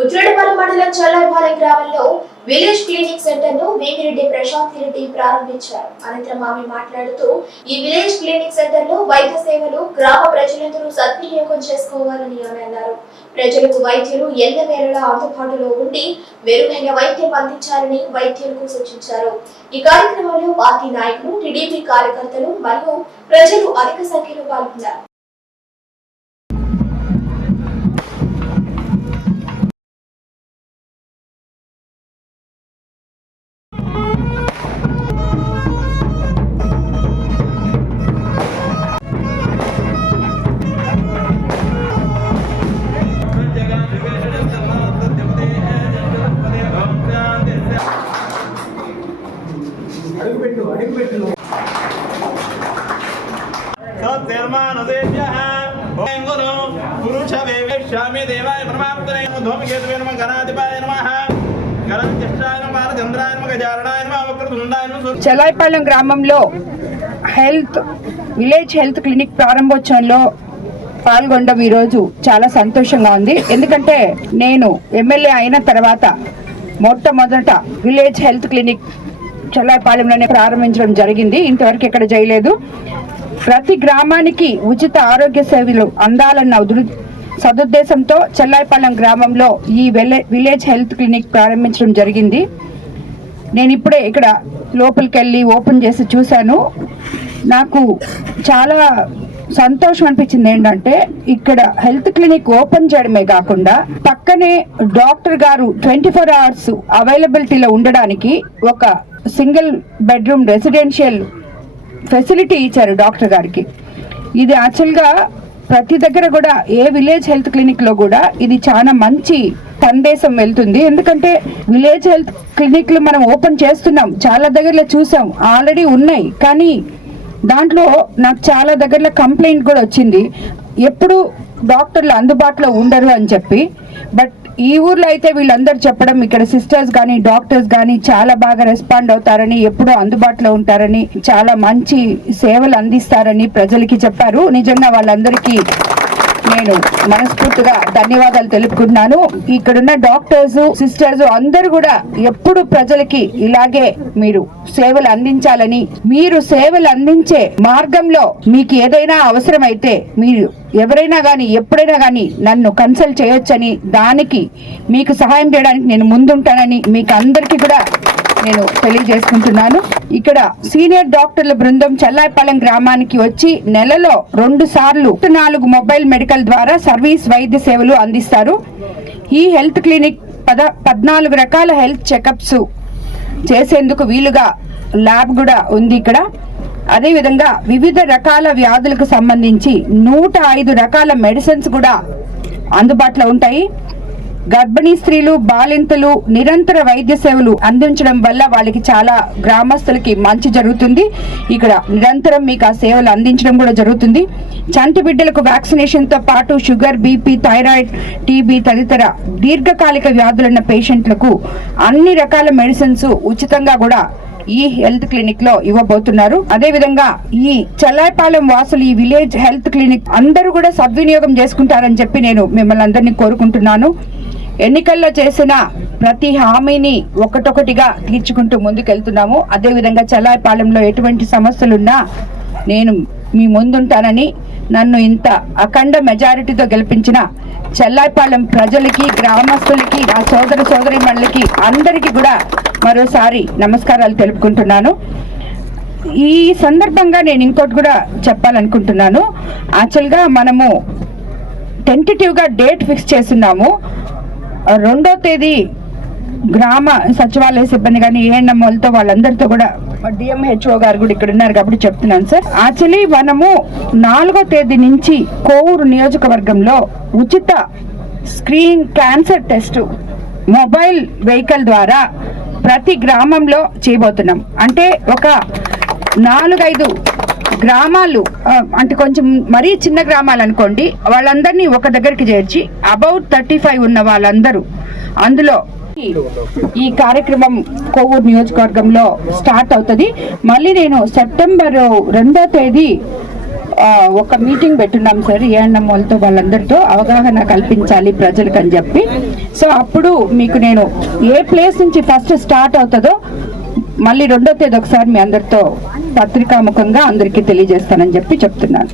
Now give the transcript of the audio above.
ఉజ్రడపాలెం మండలం చల్లాయిపాలెం గ్రామంలో village clinic సెంటర్ను వేమిరెడ్డి ప్రశాంత్ రెడ్డి ప్రారంభించారు. అనంతరం ఆమె మాట్లాడుతూ ఈ విలేజ్ క్లినిక్ సెంటర్లో వైద్య సేవలు గ్రామ ప్రజలందరూ సద్వినియోగం చేసుకోవాలని ఆమె అన్నారు. ప్రజలకు వైద్యులు ఎల్లవేళలా అందుబాటులో ఉండి మెరుగైన వైద్యం అందించాలని వైద్యులకు సూచించారు. ఈ కార్యక్రమంలో పార్టీ నాయకులు టీడీపీ కార్యకర్తలు మరియు ప్రజలు అధిక సంఖ్యలో పాల్గొన్నారు. సత్యర్మానుదేభ్యః ఓం గురు దేవాయ పరమాత్మనే ధూమకేతువే గణాధిపాయ నమః చలాయిపాలెం గ్రామంలో హెల్త్ విలేజ్ హెల్త్ క్లినిక్ ప్రారంభోత్సవంలో పాల్గొనడం ఈరోజు చాలా సంతోషంగా ఉంది. ఎందుకంటే నేను ఎమ్మెల్యే అయిన తర్వాత మొట్టమొదట విలేజ్ హెల్త్ క్లినిక్ చల్లాయిపాలెంలోనే ప్రారంభించడం జరిగింది. ఇంతవరకు ఎక్కడ చేయలేదు. ప్రతి గ్రామానికి ఉచిత ఆరోగ్య సేవలు అందాలన్న సదుద్దేశంతో చెల్లాయిపాలెం గ్రామంలో ఈ వెలే- విలేజ్ హెల్త్ క్లినిక్ ప్రారంభించడం జరిగింది. నేను ఇప్పుడే ఇక్కడ లోపలికి వెళ్ళి ఓపెన్ చేసి చూశాను. నాకు చాలా సంతోషం అనిపించింది ఏంటంటే ఇక్కడ హెల్త్ క్లినిక్ ఓపెన్ చేయడమే కాకుండా పక్కనే డాక్టర్ గారు ట్వంటీ ఫోర్ అవర్స్ అవైలబిలిటీలో ఉండడానికి ఒక సింగిల్ బెడ్రూమ్ రెసిడెన్షియల్ ఫెసిలిటీ ఇచ్చారు డాక్టర్ గారికి. ఇది యాక్చువల్గా ప్రతి దగ్గర కూడా ఏ విలేజ్ హెల్త్ క్లినిక్లో కూడా ఇది చాలా మంచి సందేశం వెళ్తుంది. ఎందుకంటే విలేజ్ హెల్త్ క్లినిక్లు మనం ఓపెన్ చేస్తున్నాం. చాలా దగ్గరలో చూసాం. ఆల్రెడీ ఉన్నాయి. కానీ దాంట్లో నాకు చాలా దగ్గరలో కంప్లైంట్ కూడా వచ్చింది. ఎప్పుడు డాక్టర్లు అందుబాటులో ఉండరు అని చెప్పి. బట్ ఈ ఊర్లో అయితే వీళ్ళందరూ చెప్పడం ఇక్కడ సిస్టర్స్ కానీ డాక్టర్స్ కానీ చాలా బాగా రెస్పాండ్ అవుతారని ఎప్పుడూ అందుబాటులో ఉంటారని చాలా మంచి సేవలు అందిస్తారని ప్రజలకి చెప్పారు. నిజంగా వాళ్ళందరికీ నేను మనస్ఫూర్తిగా ధన్యవాదాలు తెలుపుకుంటున్నాను. ఇక్కడున్న డాక్టర్స్ సిస్టర్స్ అందరూ కూడా ఎప్పుడు ప్రజలకి ఇలాగే మీరు సేవలు అందించాలని మీరు సేవలు అందించే మార్గంలో మీకు ఏదైనా అవసరమైతే మీరు ఎవరైనా కానీ ఎప్పుడైనా కానీ నన్ను కన్సల్ట్ చేయొచ్చని దానికి మీకు సహాయం చేయడానికి నేను ముందుంటానని మీకు అందరికీ కూడా నేను తెలియజేసుకుంటున్నాను. ఇక్కడ సీనియర్ డాక్టర్ల బృందం చెల్లాయిపాలెం గ్రామానికి వచ్చి నెలలో రెండు సార్లు నాలుగు మొబైల్ మెడికల్ ద్వారా సర్వీస్ వైద్య సేవలు అందిస్తారు. ఈ హెల్త్ క్లినిక్ పద పద్నాలుగు రకాల హెల్త్ చెకప్స్ చేసేందుకు వీలుగా ల్యాబ్ కూడా ఉంది ఇక్కడ. అదేవిధంగా వివిధ రకాల వ్యాధులకు సంబంధించి నూట ఐదు రకాల మెడిసిన్స్ కూడా అందుబాటులో ఉంటాయి. గర్భిణీ స్త్రీలు బాలింతలు నిరంతర వైద్య సేవలు అందించడం వల్ల వాళ్ళకి చాలా గ్రామస్తులకి మంచి జరుగుతుంది. ఇక్కడ నిరంతరం మీకు ఆ సేవలు అందించడం కూడా జరుగుతుంది. చంటి బిడ్డలకు వ్యాక్సినేషన్తో పాటు షుగర్ బీపీ థైరాయిడ్ టీబీ తదితర దీర్ఘకాలిక వ్యాధులున్న పేషెంట్లకు అన్ని రకాల మెడిసిన్స్ ఉచితంగా కూడా ఈ హెల్త్ క్లినిక్లో ఇవ్వబోతున్నారు. అదే విధంగా ఈ చెల్లాయిపాలెం వాసులు ఈ విలేజ్ హెల్త్ క్లినిక్ అందరూ కూడా సద్వినియోగం చేసుకుంటారని చెప్పి నేను మిమ్మల్ని అందరినీ కోరుకుంటున్నాను. ఎన్నికల్లో చేసిన ప్రతి హామీని ఒకటొకటిగా తీర్చుకుంటూ ముందుకెళ్తున్నాము. అదేవిధంగా చలాయపాలెంలో చెల్లాయిపాలెంలో ఎటువంటి సమస్యలున్నా నేను మీ ముందుంటానని నన్ను ఇంత అఖండ మెజారిటీతో గెలిపించిన చెల్లాయిపాలెం ప్రజలకి గ్రామస్తులకి నా సోదర సోదరి అందరికీ కూడా మరోసారి నమస్కారాలు తెలుపుకుంటున్నాను. ఈ సందర్భంగా నేను ఇంకోటి కూడా చెప్పాలనుకుంటున్నాను. యాక్చువల్గా మనము టెంటేటివ్గా డేట్ ఫిక్స్ చేస్తున్నాము. రెండో తేదీ గ్రామ సచివాలయ సిబ్బంది కానీ ఏఎన్ఎంఓలతో వాళ్ళందరితో కూడా డిఎంహెచ్ఓ గారు కూడా ఇక్కడ ఉన్నారు కాబట్టి చెప్తున్నాను సార్. యాక్చువల్లీ మనము నాలుగో తేదీ నుంచి కోవూరు నియోజకవర్గంలో ఉచిత screen cancer test mobile vehicle ద్వారా ప్రతి గ్రామంలో చేయబోతున్నాం. అంటే ఒక నాలుగైదు గ్రామాలు అంటే కొంచెం మరీ చిన్న గ్రామాలు అనుకోండి వాళ్ళందరినీ ఒక దగ్గరికి చేర్చి అబౌట్ థర్టీ ఫైవ్ ఉన్న వాళ్ళందరూ అందులో ఈ కార్యక్రమం కోవూరు నియోజకవర్గంలో స్టార్ట్ అవుతుంది. మళ్ళీ నేను సెప్టెంబర్ రెండో తేదీ ఒక మీటింగ్ పెట్టున్నాం సార్ ఏఎన్ఎంఓలతో వాళ్ళందరితో అవగాహన కల్పించాలి ప్రజలకు అని చెప్పి. సో అప్పుడు మీకు నేను ఏ ప్లేస్ నుంచి ఫస్ట్ స్టార్ట్ అవుతుందో మళ్ళీ రెండో తేదీ ఒకసారి మీ అందరితో పత్రికాముఖంగా అందరికీ తెలియజేస్తానని చెప్పి చెప్తున్నాను.